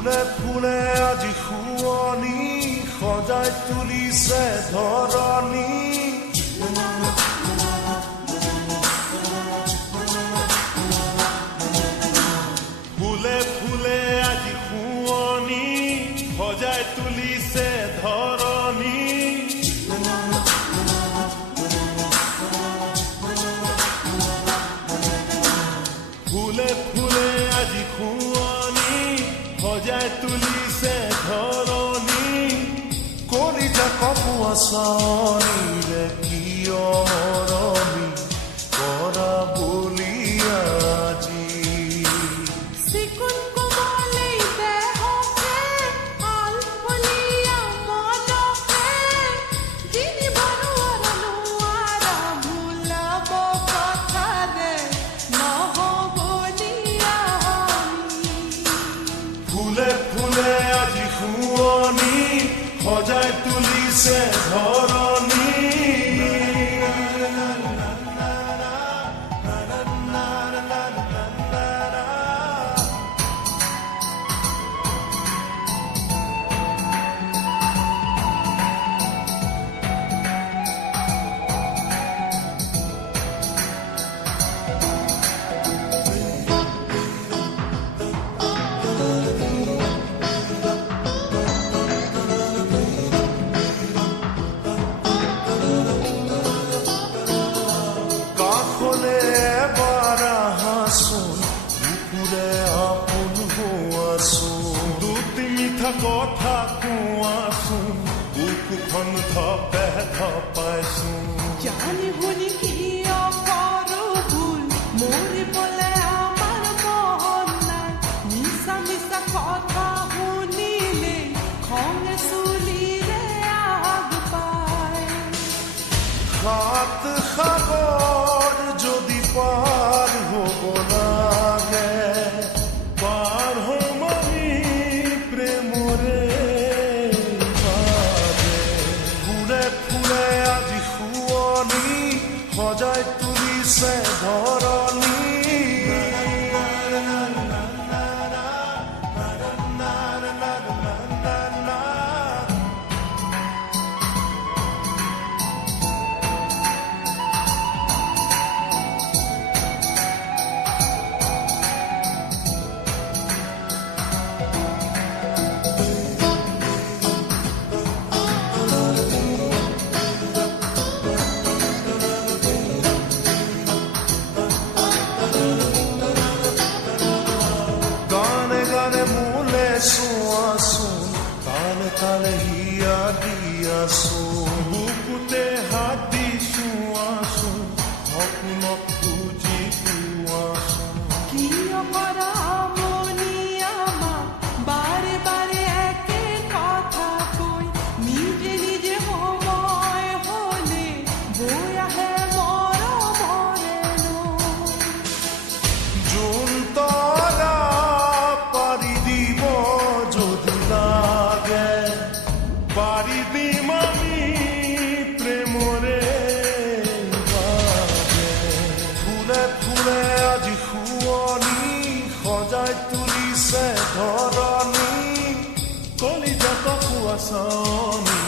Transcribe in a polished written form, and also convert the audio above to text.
ফুলে ফুলে আজি শুৱনি সজাই তুলিছে ধৰণী ফুলে ফুলে আজি শুৱনি সজাই তুলিছে ধৰণী ফুলে ফুলে আজি শুৱনি সজাই তুলিছে ধৰণী কলিজা কপোৱা চাৱনিৰে কিয় মৰমী কৰা বুলি আজি ফুলে ফুলে আজি শুৱনি সজাই তুলিছে ধৰণী এবাৰ আহাচোন বুকুৰে আপোন হোৱাচোন দুটি মিঠা কথা কোৱাচোন বুকুখন ধপে ধপাইচোন জানি শুনি কিয় কৰো ভুল মৰিবলে আমাৰ মন নাই মিছা মিছা কথা শুনিলে খঙে চুলিৰে আগ পায় সাত সাগৰ যদি পাৰ হ'ব লাগে পাৰ হ'ম আমি প্ৰেমৰে বাবে ফুলে ফুলে আজি শুৱনি সজাই তুলিছে ধৰণী চোৱাচোন তালে তালে হিয়া দিয়াচোন বুকুতে হাত দি চোৱাচোন সপোনক খুজি পোৱাচোন কিয় কৰা আমনি আমাক বাৰে বাৰে একে কথা কৈ নিজে নিজে সময় হ'লে বৈ আহে মৰমৰে যোন তৰা পাৰি দিব যদি লাগে পাৰি দিম আমি প্ৰেমৰে বাবে ফুলে ফুলে আজি শুৱনি সজাই তুলিছে ধৰণী কলিজা কপোৱা চাৱনি